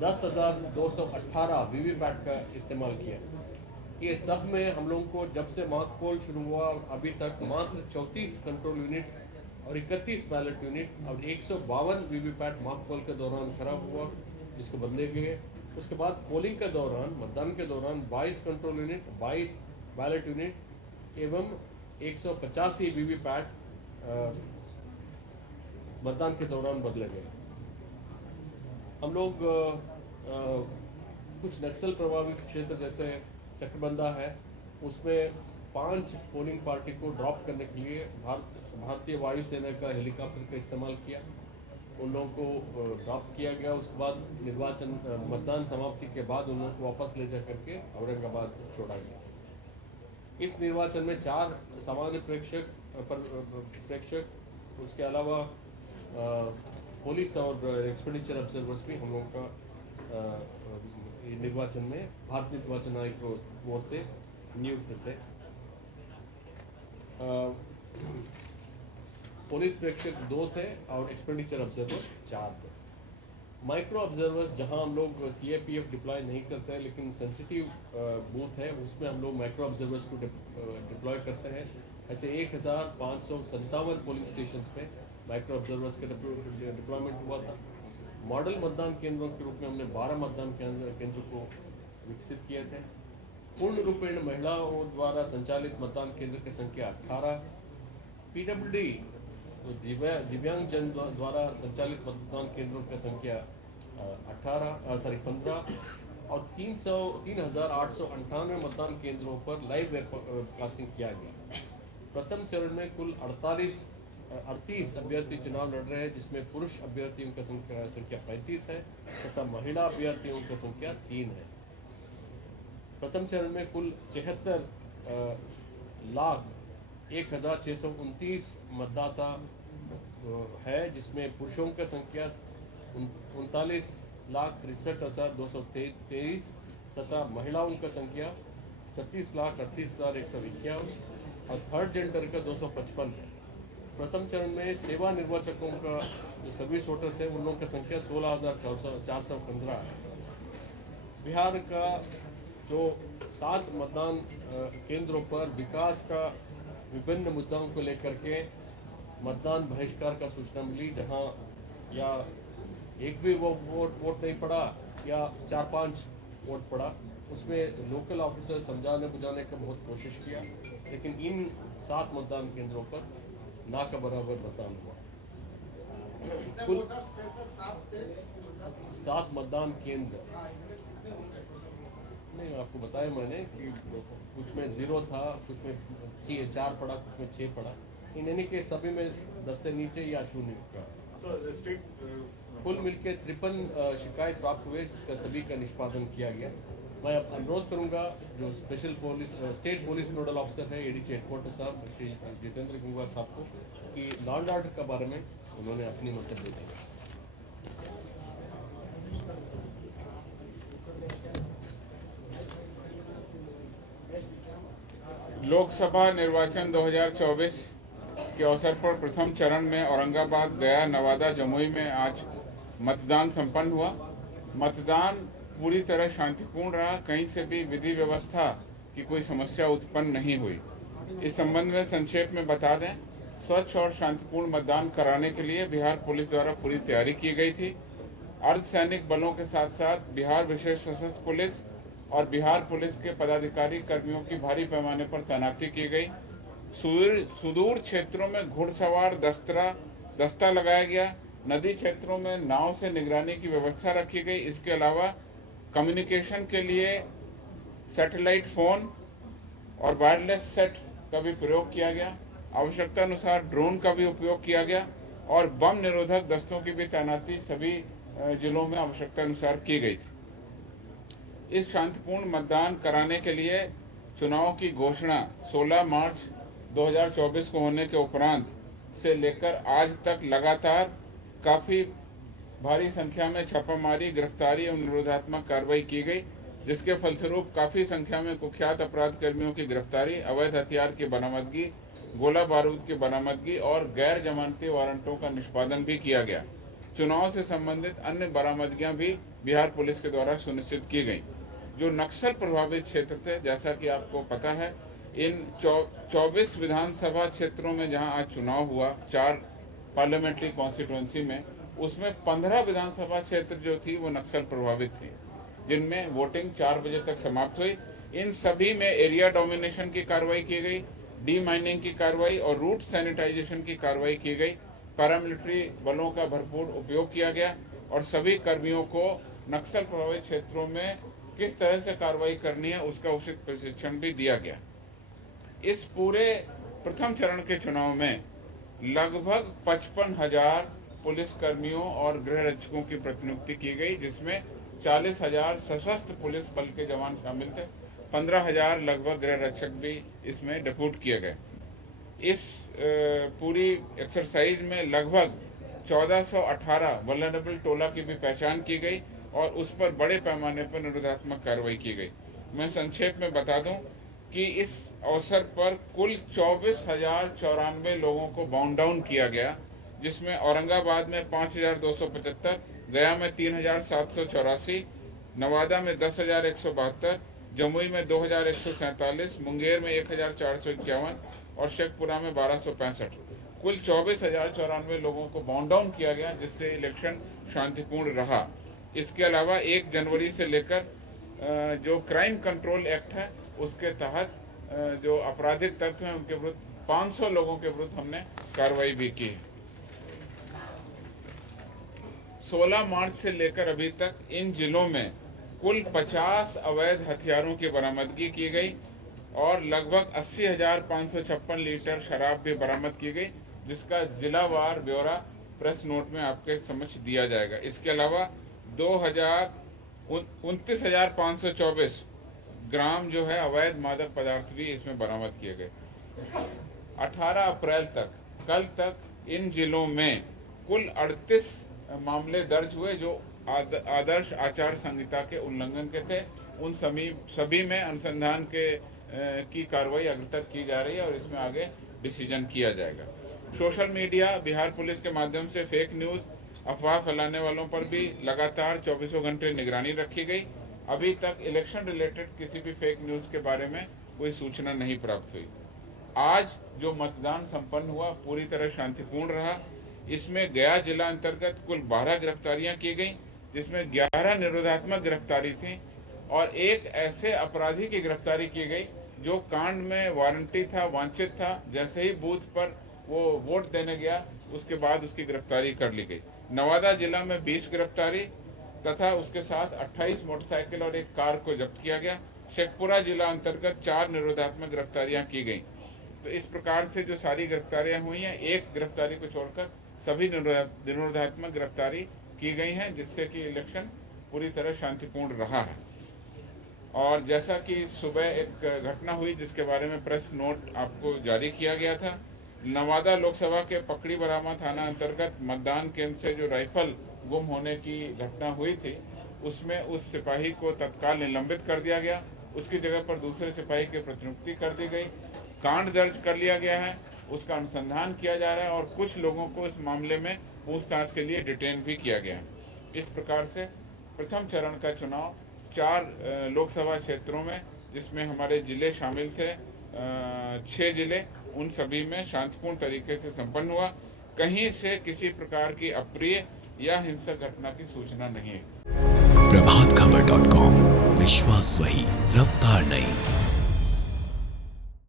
10,218 VVPAT का इस्तेमाल किया। ये सब में हम लोगों को जब से मॉक पोल शुरू हुआ अभी तक मात्र 34 कंट्रोल यूनिट और 31 बैलेट यूनिट और 152 वीवीपैट मॉक पोल के दौरान खराब हुआ, जिसको बदले गए। उसके बाद पोलिंग के दौरान, मतदान के दौरान 22 कंट्रोल यूनिट, 22 बैलेट यूनिट एवं 185 वीवीपैट मतदान के दौरान बदले गए। हम लोग कुछ नक्सल प्रभावित क्षेत्र जैसे चकबंदा है, उसमें 5 पोलिंग पार्टी को ड्रॉप करने के लिए भारतीय वायुसेना का हेलीकॉप्टर का इस्तेमाल किया। उन लोगों को ड्रॉप किया गया। उसके बाद मतदान समाप्ति के बाद उन लोगों को वापस ले जा करके औरंगाबाद छोड़ा गया। इस निर्वाचन में 4 सामान्य प्रेक्षक, उसके अलावा पुलिस और एक्सपेंडिचर ऑब्जर्वर्स भी हम लोगों का निर्वाचन में भारतीय निर्वाचन आयोग की ओर से नियुक्त थे। पुलिस प्रेक्षक 2 थे और एक्सपेंडिचर ऑब्जर्वर 4 थे। माइक्रो ऑब्जर्वर्स जहां हम लोग CAPF डिप्लॉय नहीं करते हैं, लेकिन सेंसिटिव बूथ है उसमें हम लोग माइक्रो ऑब्जर्वर्स को डिप्लॉय करते हैं। ऐसे 1557 पोलिंग स्टेशन पे माइक्रो ऑब्जर्वर्स का डिप्लॉयमेंट हुआ था। मॉडल मतदान केंद्रों के रूप में हमने 12 मतदान केंद्र को विकसित किए थे। पूर्ण रूपेण महिलाओं द्वारा संचालित मतदान केंद्र की संख्या 18, PWD तो दिव्यांग जन द्वारा संचालित मतदान केंद्रों की संख्या 15 और 3,898 मतदान केंद्रों पर लाइव वेबकास्टिंग किया गया। प्रथम चरण में कुल 38 अभ्यर्थी चुनाव लड़ रहे हैं, जिसमें पुरुष अभ्यर्थियों की संख्या 35 है तथा महिला अभ्यर्थियों की संख्या 3 है। प्रथम चरण में कुल 76,01,629 मतदाता है, जिसमें पुरुषों की संख्या 39,63,223 तथा महिलाओं की संख्या 36,38,151 और थर्ड जेंडर का 255 है। प्रथम चरण में सेवा निर्वाचकों का जो सर्विस वोटर्स है उन लोगों की संख्या 16,415 है। बिहार का जो 7 मतदान केंद्रों पर विकास का विभिन्न मुद्दों को लेकर के मतदान बहिष्कार का सूचना मिली, जहां या एक भी वो वोट नहीं पड़ा या 4-5 वोट पड़ा, उसमें लोकल ऑफिसर समझाने बुझाने का बहुत कोशिश किया, लेकिन इन 7 मतदान केंद्रों पर ना का बराबर मतदान हुआ। कुल 7 मतदान केंद्र नहीं, आपको बताया मैंने कि कुछ में 0 था, कुछ में 4 पड़ा, कुछ में 6 पड़ा। इन यानी के सभी में 10 से नीचे या 0 का। कुल मिलके 53 शिकायत प्राप्त हुए, जिसका सभी का निष्पादन किया गया। मैं अब अनुरोध करूंगा जो स्टेट पुलिस नोडल ऑफिसर है ADG हेडक्वार्टर साहब श्री जितेंद्र गंगवार साहब को, कि लॉ एंड ऑर्डर के बारे में उन्होंने अपनी मंतव्य दी। लोकसभा निर्वाचन 2024 के अवसर पर प्रथम चरण में औरंगाबाद, गया, नवादा, जमुई में आज मतदान संपन्न हुआ। मतदान पूरी तरह शांतिपूर्ण रहा, कहीं से भी विधि व्यवस्था की कोई समस्या उत्पन्न नहीं हुई। इस संबंध में संक्षेप में बता दें, स्वच्छ और शांतिपूर्ण मतदान कराने के लिए बिहार पुलिस द्वारा पूरी तैयारी की गई थी। अर्धसैनिक बलों के साथ साथ बिहार विशेष सशस्त्र पुलिस और बिहार पुलिस के पदाधिकारी कर्मियों की भारी पैमाने पर तैनाती की गई। सुदूर क्षेत्रों में घुड़सवार दस्ता लगाया गया। नदी क्षेत्रों में नाव से निगरानी की व्यवस्था रखी गई। इसके अलावा कम्युनिकेशन के लिए सैटेलाइट फोन और वायरलेस सेट का भी प्रयोग किया गया। आवश्यकता अनुसार ड्रोन का भी उपयोग किया गया और बम निरोधक दस्तों की भी तैनाती सभी जिलों में आवश्यकता अनुसार की गई थी। इस शांतिपूर्ण मतदान कराने के लिए चुनाव की घोषणा 16 मार्च 2024 को होने के उपरांत से लेकर आज तक लगातार काफ़ी भारी संख्या में छापामारी, गिरफ्तारी और निरोधात्मक कार्रवाई की गई, जिसके फलस्वरूप काफ़ी संख्या में कुख्यात अपराध कर्मियों की गिरफ्तारी, अवैध हथियार की बरामदगी, गोला बारूद की बरामदगी और गैर जमानती वारंटों का निष्पादन भी किया गया। चुनाव से संबंधित अन्य बरामदगियां भी बिहार पुलिस के द्वारा सुनिश्चित की गई। जो नक्सल प्रभावित क्षेत्र थे, जैसा कि आपको पता है, इन 24 विधानसभा क्षेत्रों में जहां आज चुनाव हुआ, 4 पार्लियामेंट्री कॉन्स्टिट्यूंसी में, उसमें 15 विधानसभा क्षेत्र जो थी वो नक्सल प्रभावित थी, जिनमें वोटिंग 4 बजे तक समाप्त हुई। इन सभी में एरिया डोमिनेशन की कार्रवाई की गई, डी माइनिंग की कार्रवाई और रूट सैनिटाइजेशन की कार्रवाई की गई। पैरामिलिट्री बलों का भरपूर उपयोग किया गया और सभी कर्मियों को नक्सल प्रभावित क्षेत्रों में किस तरह से कार्रवाई करनी है उसका उचित प्रशिक्षण भी दिया गया। इस पूरे प्रथम चरण के चुनाव में लगभग 55,000 पुलिस कर्मियों और गृह रक्षकों की प्रतिनियुक्ति की गई, जिसमें 40,000 सशस्त्र पुलिस बल के जवान शामिल थे। 15,000 लगभग गृह रक्षक भी इसमें डिप्यूट किए गए। इस पूरी एक्सरसाइज में लगभग 1418 वल्नरेबल टोला की भी पहचान की गई और उस पर बड़े पैमाने पर निरोधात्मक कार्रवाई की गई। मैं संक्षेप में बता दूं कि इस अवसर पर कुल 24,094 लोगों को बाउंड डाउन किया गया, जिसमें औरंगाबाद में 5,275, गया में 3,784, नवादा में 10,172, जमुई में 2,147, मुंगेर में 1,451 और शेखपुरा में 1,265। कुल 24,094 लोगों को बाउंड डाउन किया गया, जिससे इलेक्शन शांतिपूर्ण रहा। इसके अलावा 1 जनवरी से लेकर जो क्राइम कंट्रोल एक्ट है उसके तहत जो आपराधिक तत्व हैं उनके विरुद्ध 500 लोगों के विरुद्ध हमने कार्रवाई भी की। 16 मार्च से लेकर अभी तक इन जिलों में कुल 50 अवैध हथियारों की बरामदगी की गई और लगभग 80,556 लीटर शराब भी बरामद की गई, जिसका जिलावार ब्यौरा प्रेस नोट में आपके समक्ष दिया जाएगा। इसके अलावा 29,524 ग्राम जो है अवैध मादक पदार्थ भी इसमें बरामद किए गए। 18 अप्रैल तक, कल तक इन जिलों में कुल 38 मामले दर्ज हुए जो आदर्श आचार संहिता के उल्लंघन के थे। उन सभी में अनुसंधान की कार्रवाई अग्रतर की जा रही है और इसमें आगे डिसीजन किया जाएगा। सोशल मीडिया, बिहार पुलिस के माध्यम से फेक न्यूज़, अफवाह फैलाने वालों पर भी लगातार 24 घंटे निगरानी रखी गई। अभी तक इलेक्शन रिलेटेड किसी भी फेक न्यूज़ के बारे में कोई सूचना नहीं प्राप्त हुई। आज जो मतदान संपन्न हुआ पूरी तरह शांतिपूर्ण रहा। इसमें गया जिला अंतर्गत कुल 12 गिरफ्तारियां की गई, जिसमें 11 निरोधात्मक गिरफ्तारी थी और एक ऐसे अपराधी की गिरफ्तारी की गई जो कांड में वारंटी था, वांछित था। जैसे ही बूथ पर वो वोट देने गया उसके बाद उसकी गिरफ्तारी कर ली गई। नवादा जिला में 20 गिरफ्तारी तथा उसके साथ 28 मोटरसाइकिल और एक कार को जब्त किया गया। शेखपुरा जिला अंतर्गत 4 निरोधात्मक गिरफ्तारियां की गई। तो इस प्रकार से जो सारी गिरफ्तारियां हुई हैं, एक गिरफ्तारी को छोड़कर सभी निरोधात्मक गिरफ्तारी की गई हैं, जिससे कि इलेक्शन पूरी तरह शांतिपूर्ण रहा है। और जैसा कि सुबह एक घटना हुई जिसके बारे में प्रेस नोट आपको जारी किया गया था, नवादा लोकसभा के पकड़ी बरामा थाना अंतर्गत मतदान केंद्र से जो राइफल गुम होने की घटना हुई थी, उसमें उस सिपाही को तत्काल निलंबित कर दिया गया। उसकी जगह पर दूसरे सिपाही की प्रतिनियुक्ति कर दी गई। कांड दर्ज कर लिया गया है, उसका अनुसंधान किया जा रहा है और कुछ लोगों को इस मामले में पूछताछ के लिए डिटेन भी किया गया है। इस प्रकार से प्रथम चरण का चुनाव 4 लोकसभा क्षेत्रों में, जिसमें हमारे जिले शामिल थे 6 जिले, उन सभी में शांतिपूर्ण तरीके से संपन्न हुआ। कहीं से किसी प्रकार की अप्रिय या हिंसक घटना की सूचना नहीं है। प्रभातखबर.com, विश्वास वही, रफ्तार नहीं।